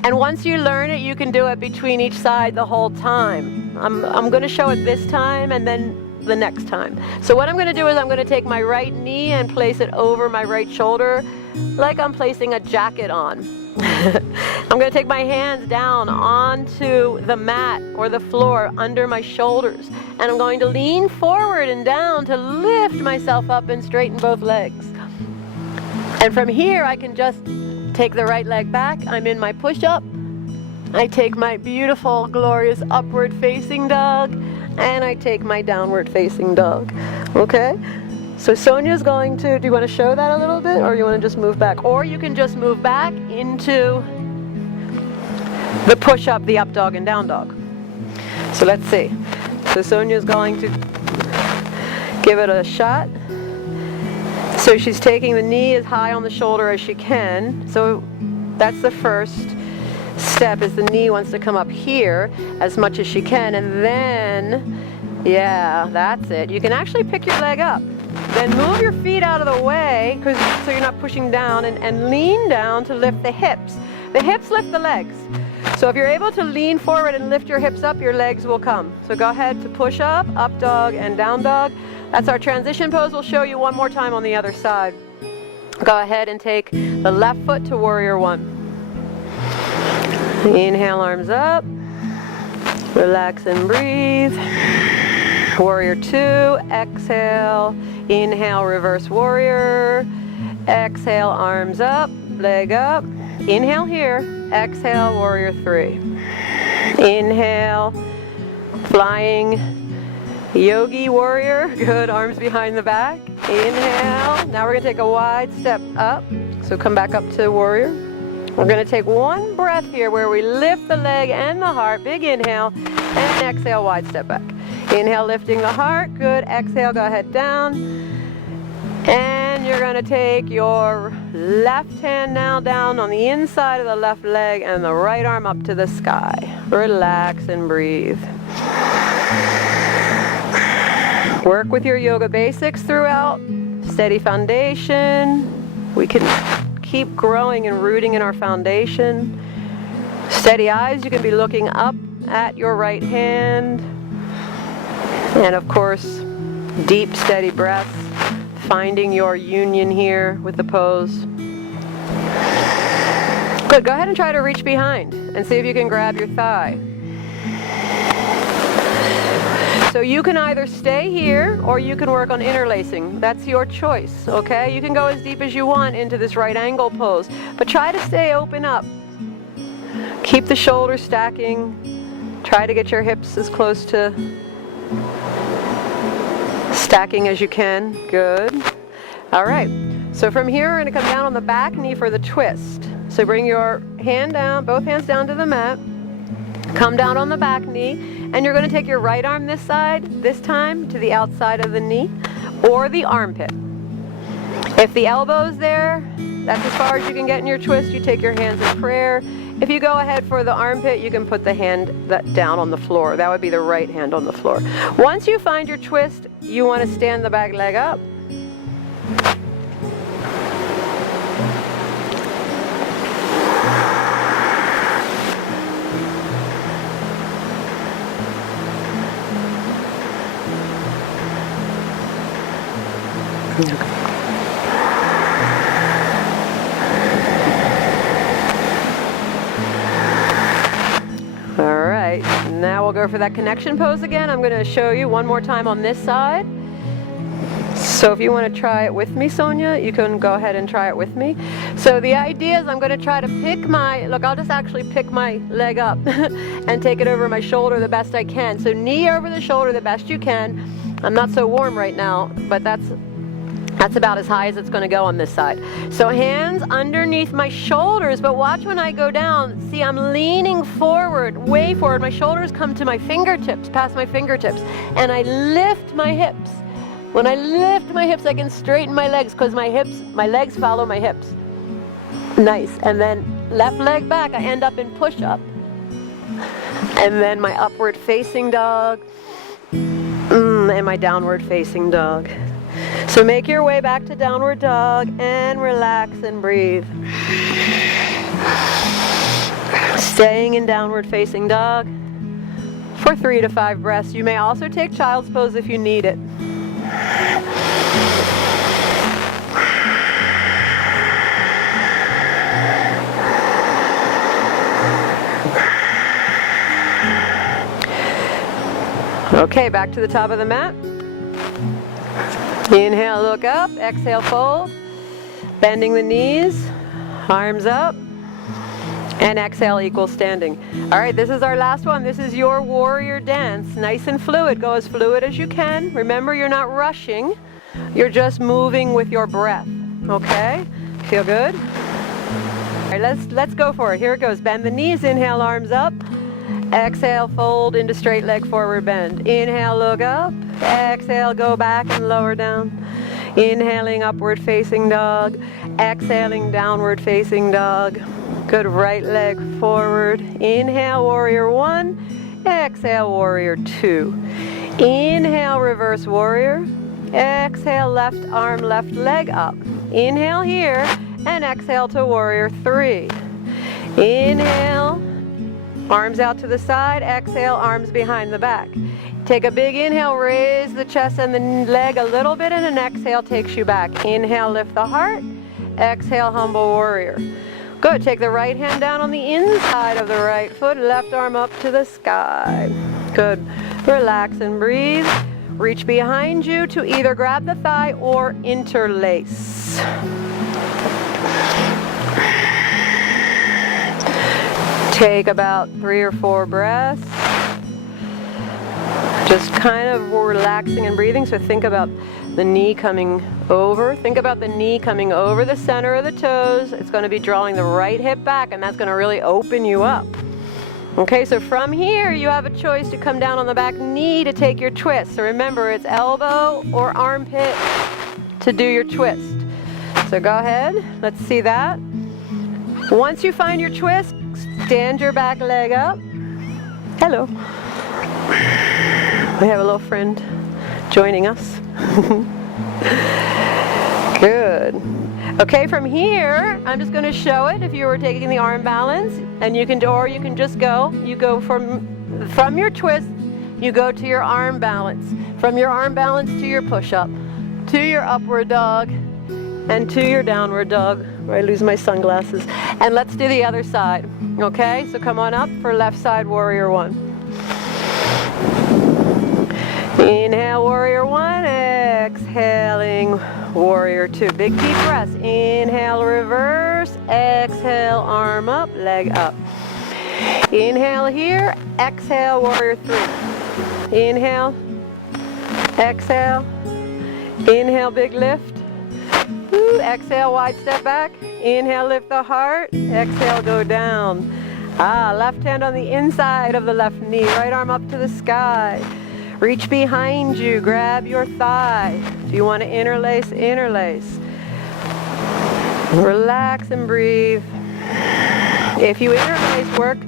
And once you learn it, you can do it between each side the whole time. I'm going to show it this time and then the next time. So what I'm going to do is I'm going to take my right knee and place it over my right shoulder like I'm placing a jacket on. I'm going to take my hands down onto the mat or the floor under my shoulders, and I'm going to lean forward and down to lift myself up and straighten both legs. And from here I can just take the right leg back. I'm in my push-up. I take my beautiful, glorious upward facing dog, and I take my downward facing dog. Okay? So Sonia's going to, do you want to show that a little bit, or you want to just move back? Or you can just move back into the push-up, the up dog and down dog. So let's see. So Sonia's going to give it a shot. So she's taking the knee as high on the shoulder as she can. So that's the first step, is the knee wants to come up here as much as she can, and then, yeah, that's it. You can actually pick your leg up. Then move your feet out of the way, so you're not pushing down, and lean down to lift the hips. The hips lift the legs. So if you're able to lean forward and lift your hips up, your legs will come. So go ahead to push up dog, and down dog. That's our transition pose. We'll show you one more time on the other side. Go ahead and take the left foot to warrior one. Inhale, arms up. Relax and breathe. Warrior two. Exhale. Inhale, reverse warrior. Exhale, arms up, leg up. Inhale here. Exhale, warrior three. Inhale, flying yogi warrior. Good, arms behind the back. Inhale. Now we're going to take a wide step up. So come back up to warrior. We're going to take one breath here where we lift the leg and the heart. Big inhale and exhale, wide step back. Inhale, lifting the heart. Good. Exhale, go ahead down. And you're going to take your left hand now down on the inside of the left leg and the right arm up to the sky. Relax and breathe. Work with your yoga basics throughout. Steady foundation. We can keep growing and rooting in our foundation. Steady eyes. You can be looking up at your right hand. And of course, deep, steady breaths. Finding your union here with the pose. Good, go ahead and try to reach behind and see if you can grab your thigh. So you can either stay here or you can work on interlacing. That's your choice, okay? You can go as deep as you want into this right angle pose, but try to stay open up. Keep the shoulders stacking. Try to get your hips as close to stacking as you can. Good. All right. So from here, we're going to come down on the back knee for the twist. So bring your hand down, both hands down to the mat. Come down on the back knee, and you're going to take your right arm this side, this time to the outside of the knee, or the armpit. If the elbow's there, that's as far as you can get in your twist. You take your hands in prayer. If you go ahead for the armpit, you can put the hand down on the floor. That would be the right hand on the floor. Once you find your twist, you want to stand the back leg up. Now we'll go for that connection pose again. I'm going to show you one more time on this side. So if you want to try it with me, Sonia, you can go ahead and try it with me. So the idea is I'm going to try to pick I'll just actually pick my leg up and take it over my shoulder the best I can. So knee over the shoulder the best you can. I'm not so warm right now, but that's about as high as it's going to go on this side. So hands underneath my shoulders, but watch when I go down. See, I'm leaning forward, way forward. My shoulders come to my fingertips, past my fingertips, and I lift my hips. When I lift my hips, I can straighten my legs because my legs follow my hips. Nice. And then left leg back, I end up in push-up. And then my upward facing dog, and my downward facing dog. So make your way back to downward dog and relax and breathe. Staying in downward facing dog for 3 to 5 breaths. You may also take child's pose if you need it. Okay, back to the top of the mat. Inhale, look up. Exhale, fold. Bending the knees, arms up. And exhale, equal standing. All right, this is our last one. This is your warrior dance. Nice and fluid. Go as fluid as you can. Remember, you're not rushing. You're just moving with your breath. Okay? Feel good? All right, let's go for it. Here it goes. Bend the knees. Inhale, arms up. Exhale, fold into straight leg forward bend. Inhale, look up. Exhale, go back and lower down. Inhaling, upward facing dog. Exhaling, downward facing dog. Good, right leg forward. Inhale, warrior one. Exhale, warrior two. Inhale, reverse warrior. Exhale, left arm, left leg up. Inhale here and exhale to warrior three. Inhale, arms out to the side. Exhale, arms behind the back. Take a big inhale, raise the chest and the leg a little bit, and an exhale takes you back. Inhale, lift the heart. Exhale, humble warrior. Good. Take the right hand down on the inside of the right foot, left arm up to the sky. Good. Relax and breathe. Reach behind you to either grab the thigh or interlace. Take about 3 or 4 breaths. Just kind of relaxing and breathing. So think about the knee coming over. Think about the knee coming over the center of the toes. It's going to be drawing the right hip back, and that's going to really open you up. Okay, so from here, you have a choice to come down on the back knee to take your twist. So remember, it's elbow or armpit to do your twist. So go ahead. Let's see that. Once you find your twist, stand your back leg up. Hello. We have a little friend joining us. Good. Okay, from here, I'm just going to show it if you were taking the arm balance, and you can, or you can just go. You go from your twist, you go to your arm balance. From your arm balance to your push-up, to your upward dog, and to your downward dog, where I lose my sunglasses. And let's do the other side. Okay, so come on up for left side warrior 1. Inhale, warrior 1, exhaling, warrior 2. Big deep breaths. Inhale, reverse, exhale, arm up, leg up. Inhale here, exhale, warrior 3. Inhale, exhale, inhale, big lift. Ooh, exhale, wide step back. Inhale, lift the heart. Exhale, go down. Left hand on the inside of the left knee. Right arm up to the sky. Reach behind you. Grab your thigh. If you want to interlace, interlace. Relax and breathe. If you interlace, work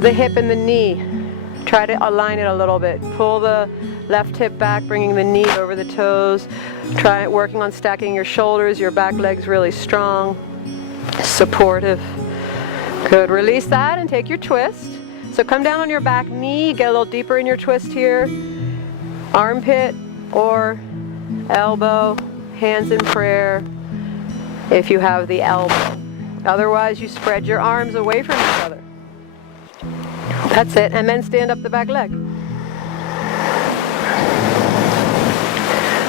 the hip and the knee. Try to align it a little bit. Pull the left hip back, bringing the knee over the toes. Try working on stacking your shoulders. Your back leg's really strong, supportive. Good. Release that and take your twist. So come down on your back knee, get a little deeper in your twist here. Armpit or elbow, hands in prayer if you have the elbow. Otherwise, you spread your arms away from each other. That's it. And then stand up the back leg.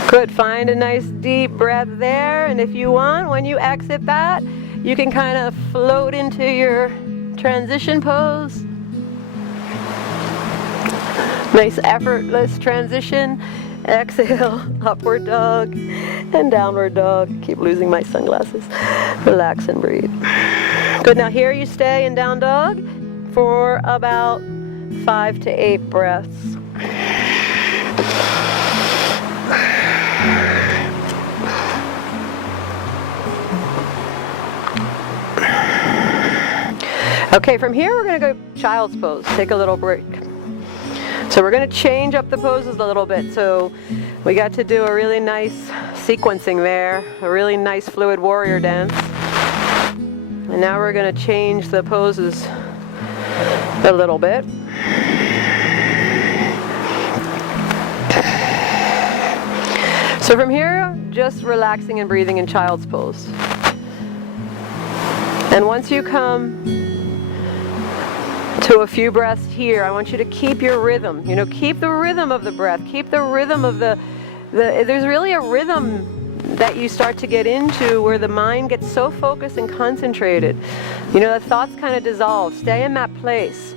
Good. Find a nice deep breath there. And if you want, when you exit that, you can kind of float into your transition pose. Nice effortless transition. Exhale, upward dog and downward dog. Keep losing my sunglasses. Relax and breathe. Good. Now here you stay in down dog for about 5 to 8 breaths. Okay, from here we're going to go child's pose. Take a little break. So we're going to change up the poses a little bit. So we got to do a really nice sequencing there, a really nice fluid warrior dance. And now we're going to change the poses a little bit. So from here, just relaxing and breathing in child's pose. And once you come to a few breaths here, I want you to keep your rhythm. You know, keep the rhythm of the breath. Keep the rhythm of there's really a rhythm that you start to get into where the mind gets so focused and concentrated. You know, the thoughts kind of dissolve. Stay in that place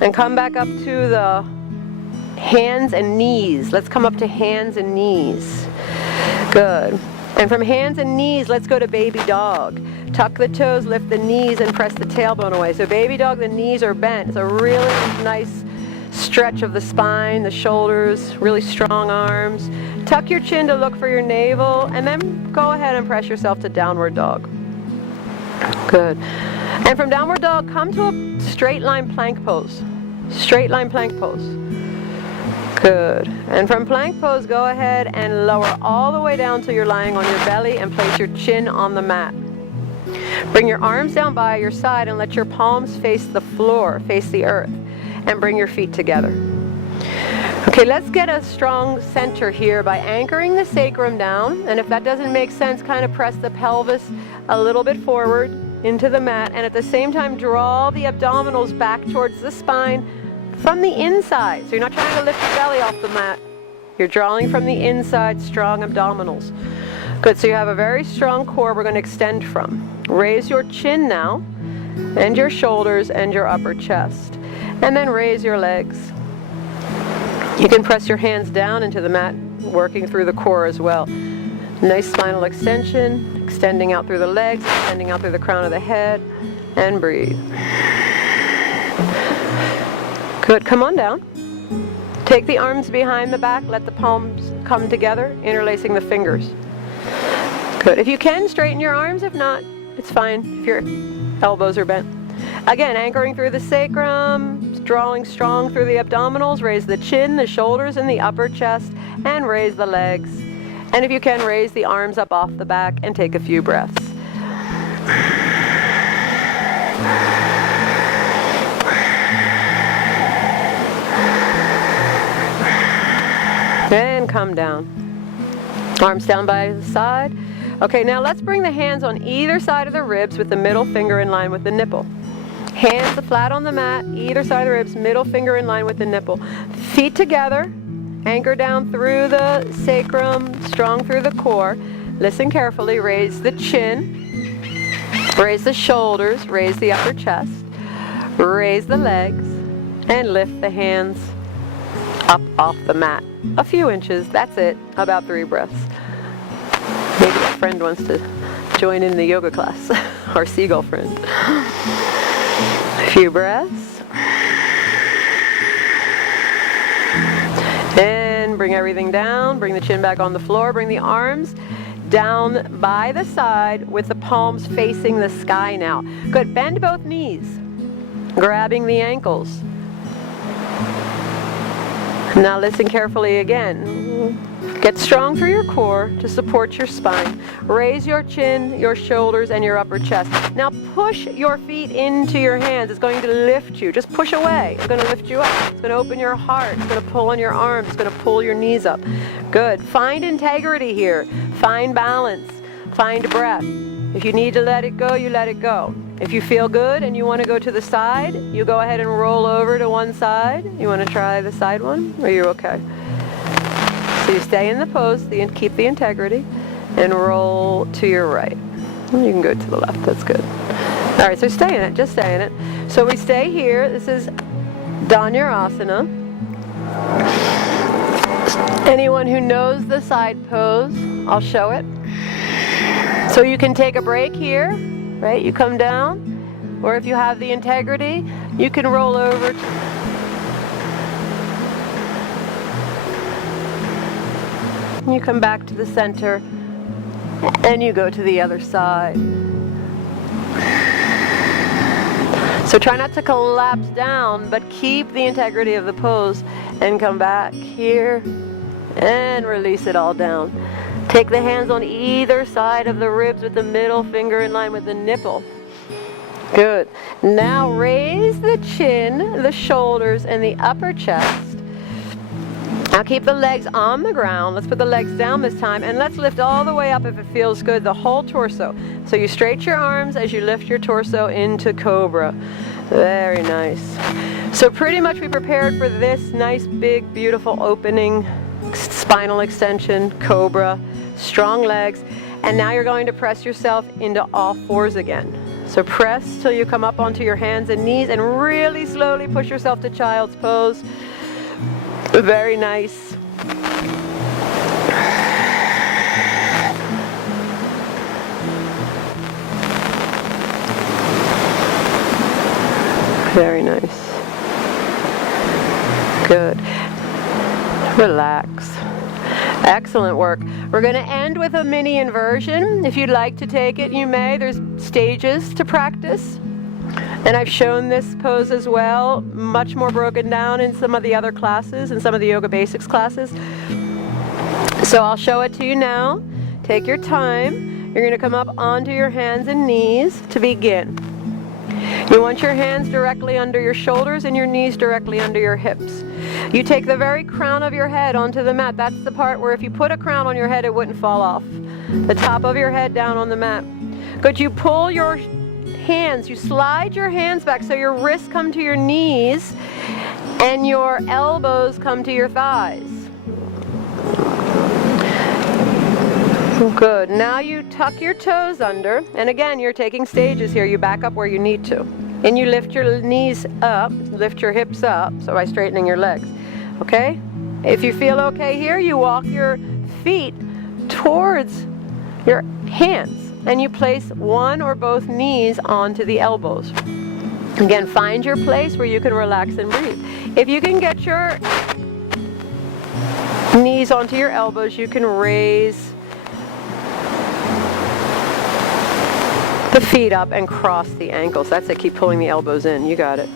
and come back up to the hands and knees. Let's come up to hands and knees. Good. And from hands and knees, let's go to baby dog. Tuck the toes, lift the knees, and press the tailbone away. So baby dog, the knees are bent. It's a really nice stretch of the spine, the shoulders, really strong arms. Tuck your chin to look for your navel, and then go ahead and press yourself to downward dog. Good. And from downward dog, come to a straight line plank pose. Straight line plank pose. Good. And from plank pose, go ahead and lower all the way down till you're lying on your belly and place your chin on the mat. Bring your arms down by your side and let your palms face the floor, face the earth, and bring your feet together. Okay, let's get a strong center here by anchoring the sacrum down, and if that doesn't make sense, kind of press the pelvis a little bit forward into the mat, and at the same time draw the abdominals back towards the spine from the inside. So you're not trying to lift your belly off the mat. You're drawing from the inside, strong abdominals. Good, so you have a very strong core we're going to extend from. Raise your chin now, and your shoulders and your upper chest. And then raise your legs. You can press your hands down into the mat, working through the core as well. Nice spinal extension, extending out through the legs, extending out through the crown of the head, and breathe. Good, come on down. Take the arms behind the back, let the palms come together, interlacing the fingers. Good, if you can, straighten your arms. If not, it's fine if your elbows are bent. Again, anchoring through the sacrum, drawing strong through the abdominals, raise the chin, the shoulders, and the upper chest, and raise the legs. And if you can, raise the arms up off the back and take a few breaths. And come down. Arms down by the side. Okay, now let's bring the hands on either side of the ribs with the middle finger in line with the nipple. Hands flat on the mat, either side of the ribs, middle finger in line with the nipple. Feet together, anchor down through the sacrum, strong through the core. Listen carefully, raise the chin, raise the shoulders, raise the upper chest, raise the legs, and lift the hands up off the mat. A few inches, that's it, about 3 breaths. Maybe a friend wants to join in the yoga class, our seagull friend. A few breaths. And bring everything down, bring the chin back on the floor, bring the arms down by the side with the palms facing the sky now. Good, bend both knees, grabbing the ankles. Now listen carefully again. Get strong through your core to support your spine. Raise your chin, your shoulders, and your upper chest. Now push your feet into your hands. It's going to lift you. Just push away. It's going to lift you up. It's going to open your heart. It's going to pull on your arms. It's going to pull your knees up. Good. Find integrity here. Find balance. Find breath. If you need to let it go, you let it go. If you feel good and you want to go to the side, you go ahead and roll over to one side. You want to try the side one? Or you're okay? So you stay in the pose, keep the integrity, and roll to your right. And you can go to the left, that's good. All right, so stay in it, just stay in it. So we stay here. This is Dhanurasana. Anyone who knows the side pose, I'll show it. So you can take a break here, right? You come down, or if you have the integrity, you can roll over. You come back to the center, and you go to the other side. So try not to collapse down, but keep the integrity of the pose, and come back here, and release it all down. Take the hands on either side of the ribs with the middle finger in line with the nipple. Good. Now raise the chin, the shoulders, and the upper chest. Now keep the legs on the ground. Let's put the legs down this time, and let's lift all the way up if it feels good, the whole torso. So you straighten your arms as you lift your torso into Cobra. Very nice. So pretty much we prepared for this nice, big, beautiful opening, spinal extension, Cobra, strong legs, and now you're going to press yourself into all fours again. So press till you come up onto your hands and knees, and really slowly push yourself to child's pose. Very nice. Very nice. Good. Relax. Excellent work. We're going to end with a mini inversion. If you'd like to take it, you may. There's stages to practice. And I've shown this pose as well, much more broken down in some of the other classes, in some of the Yoga Basics classes. So I'll show it to you now. Take your time. You're going to come up onto your hands and knees to begin. You want your hands directly under your shoulders and your knees directly under your hips. You take the very crown of your head onto the mat. That's the part where if you put a crown on your head, it wouldn't fall off. The top of your head down on the mat. Good, you pull your hands, you slide your hands back so your wrists come to your knees and your elbows come to your thighs. Good. Now you tuck your toes under, and again, you're taking stages here. You back up where you need to. And you lift your knees up, lift your hips up, so by straightening your legs. Okay? If you feel okay here, you walk your feet towards your hands, and you place one or both knees onto the elbows. Again, find your place where you can relax and breathe. If you can get your knees onto your elbows, you can raise the feet up and cross the ankles. That's it. Keep pulling the elbows in. You got it.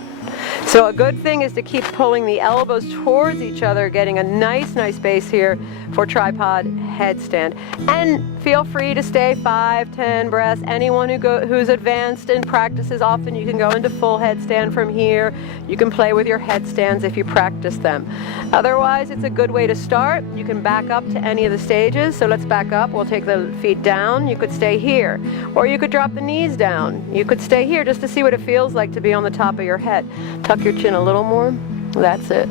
So a good thing is to keep pulling the elbows towards each other, getting a nice base here for tripod headstand. And feel free to stay 5, 10 breaths. Anyone who's advanced and practices often, you can go into full headstand from here. You can play with your headstands if you practice them. Otherwise, it's a good way to start. You can back up to any of the stages. So let's back up. We'll take the feet down. You could stay here. Or you could drop the knees down. You could stay here just to see what it feels like to be on the top of your head. Tuck your chin a little more. That's it.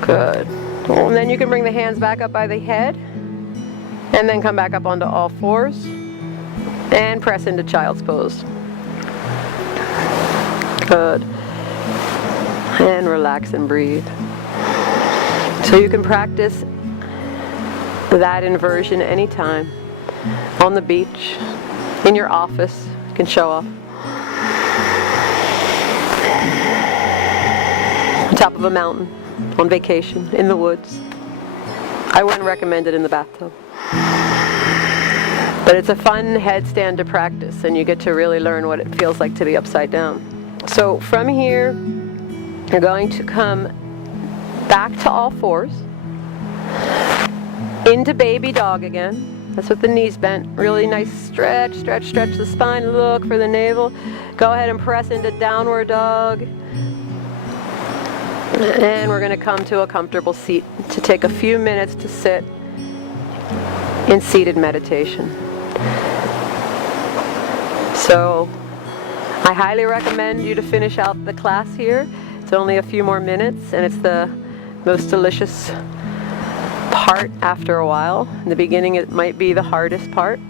Good. And then you can bring the hands back up by the head. And then come back up onto all fours. And press into child's pose. Good. And relax and breathe. So you can practice that inversion anytime. On the beach, in your office, you can show off. On top of a mountain, on vacation, in the woods. I wouldn't recommend it in the bathtub. But it's a fun headstand to practice, and you get to really learn what it feels like to be upside down. So from here, you're going to come back to all fours, into baby dog again. That's with the knees bent. Really nice stretch the spine, look for the navel. Go ahead and press into downward dog. And we're going to come to a comfortable seat to take a few minutes to sit in seated meditation. So I highly recommend you to finish out the class here. It's only a few more minutes, and it's the most delicious part after a while. In the beginning it might be the hardest part,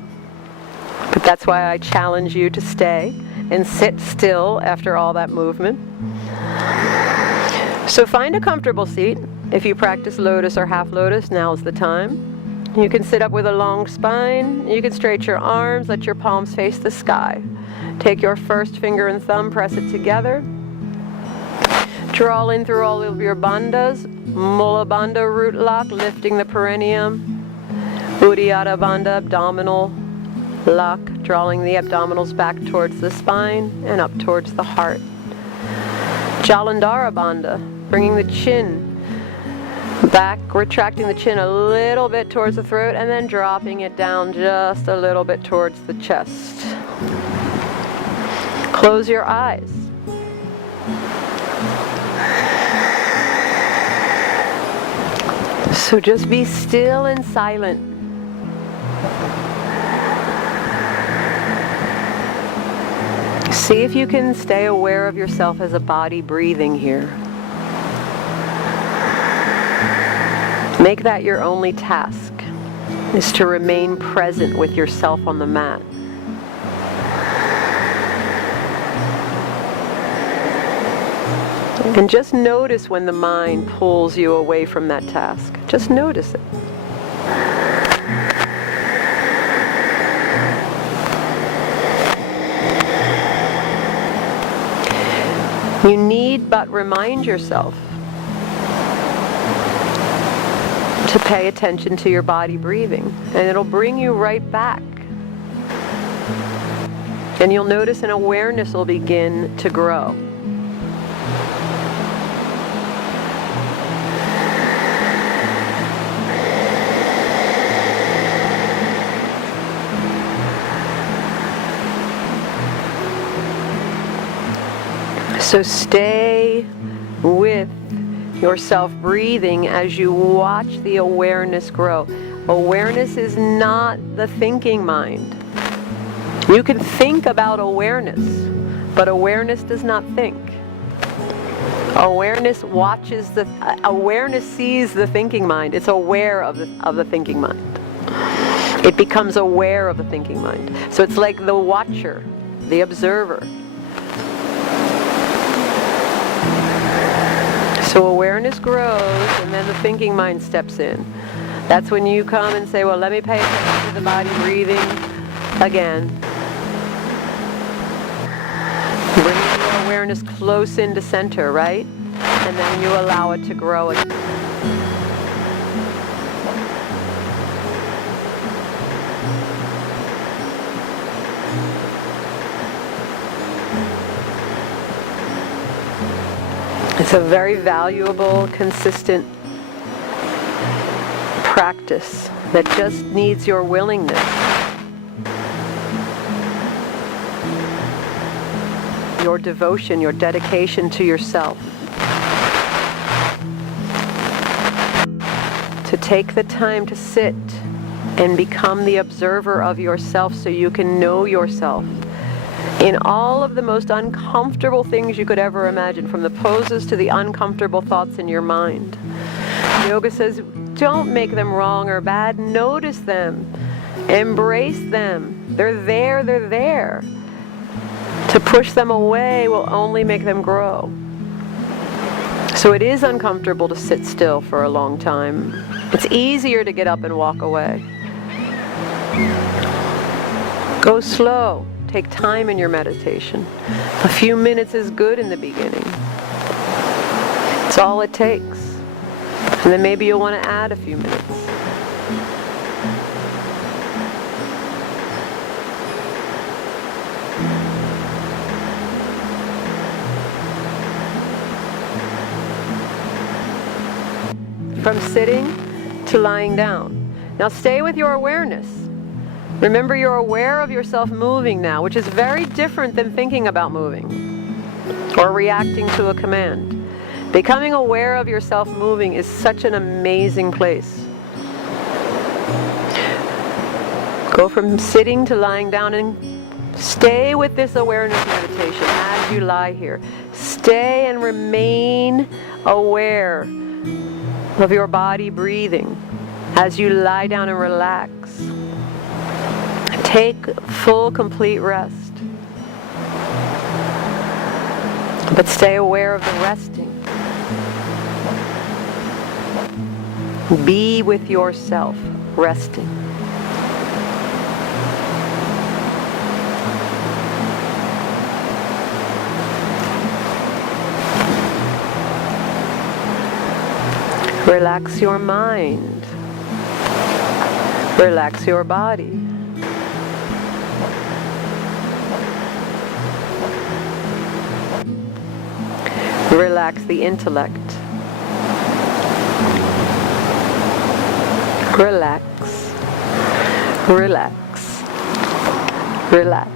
but that's why I challenge you to stay and sit still after all that movement. So find a comfortable seat. If you practice lotus or half lotus, now's the time. You can sit up with a long spine. You can straighten your arms, let your palms face the sky. Take your first finger and thumb, press it together. Draw in through all of your bandhas. Mula Bandha root lock, lifting the perineum. Uddiyana Bandha, abdominal lock, drawing the abdominals back towards the spine and up towards the heart. Jalandhara Bandha, bringing the chin back, retracting the chin a little bit towards the throat and then dropping it down just a little bit towards the chest. Close your eyes. So just be still and silent. See if you can stay aware of yourself as a body breathing here. Make that your only task, is to remain present with yourself on the mat. And just notice when the mind pulls you away from that task. Just notice it. You need but remind yourself to pay attention to your body breathing, and it'll bring you right back. And you'll notice an awareness will begin to grow. So stay with yourself breathing as you watch the awareness grow. Awareness is not the thinking mind. You can think about awareness, but awareness does not think. Awareness awareness sees the thinking mind. It's aware of the thinking mind. It becomes aware of the thinking mind. So it's like the watcher, the observer. So awareness grows, and then the thinking mind steps in. That's when you come and say, well, let me pay attention to the body breathing again. Bringing your awareness close into center, right? And then you allow it to grow again. It's a very valuable, consistent practice that just needs your willingness. Your devotion, your dedication to yourself. To take the time to sit and become the observer of yourself so you can know yourself in all of the most uncomfortable things you could ever imagine, from the poses to the uncomfortable thoughts in your mind. Yoga says, don't make them wrong or bad. Notice them. Embrace them. They're there, they're there. To push them away will only make them grow. So it is uncomfortable to sit still for a long time. It's easier to get up and walk away. Go slow. Take time in your meditation. A few minutes is good in the beginning. It's all it takes. And then maybe you'll want to add a few minutes. From sitting to lying down. Now stay with your awareness. Remember, you're aware of yourself moving now, which is very different than thinking about moving or reacting to a command. Becoming aware of yourself moving is such an amazing place. Go from sitting to lying down and stay with this awareness meditation as you lie here. Stay and remain aware of your body breathing as you lie down and relax. Take full, complete rest. But stay aware of the resting. Be with yourself, resting. Relax your mind. Relax your body. Relax the intellect. Relax. Relax. Relax.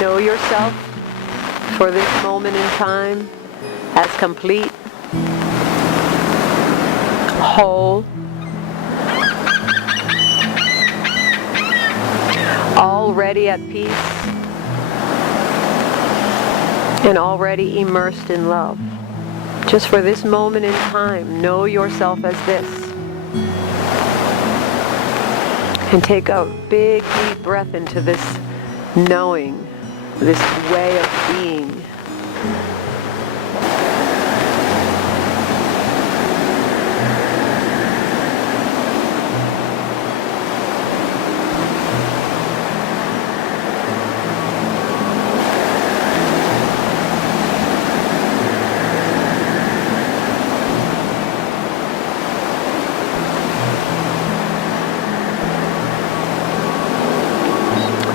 Know yourself for this moment in time as complete, whole, already at peace, and already immersed in love. Just for this moment in time, know yourself as this. And take a big, deep breath into this knowing, this way of being.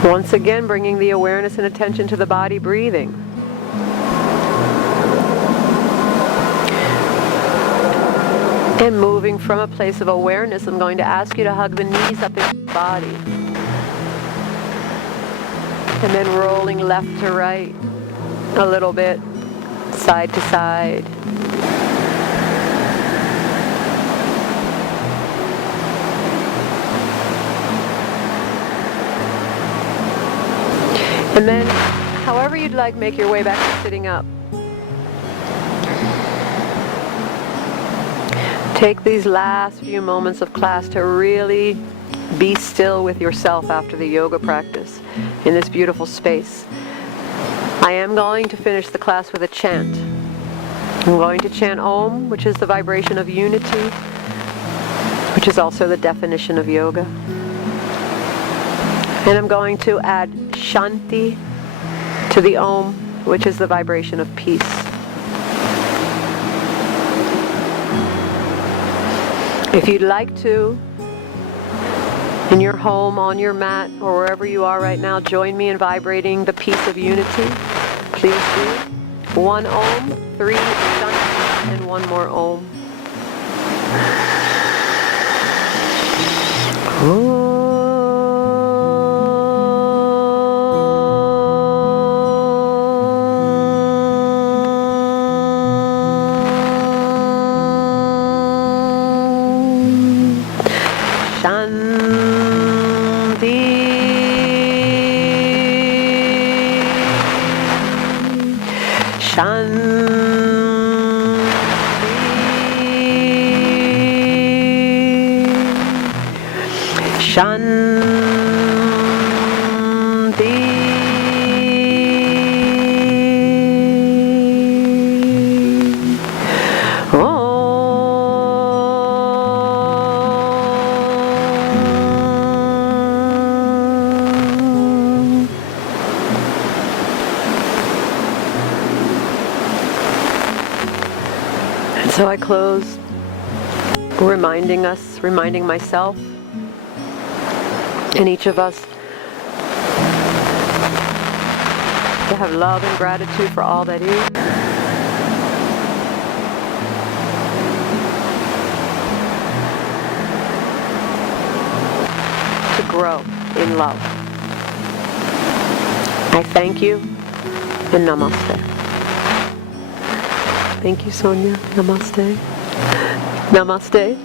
Once again, bringing the awareness and attention to the body breathing. And moving from a place of awareness, I'm going to ask you to hug the knees up into the body. And then rolling left to right a little bit, side to side. And then, however you'd like, make your way back to sitting up. Take these last few moments of class to really be still with yourself after the yoga practice in this beautiful space. I am going to finish the class with a chant. I'm going to chant Om, which is the vibration of unity, which is also the definition of yoga. And I'm going to add Shanti to the Om, which is the vibration of peace. If you'd like to, in your home, on your mat, or wherever you are right now, join me in vibrating the peace of unity. Please do. 1 Om, 3 Shanti, and 1 more Om. Om. So I close, reminding myself, and each of us, to have love and gratitude for all that is. To grow in love. I thank you, and namaste. Thank you, Sonia. Namaste. Namaste.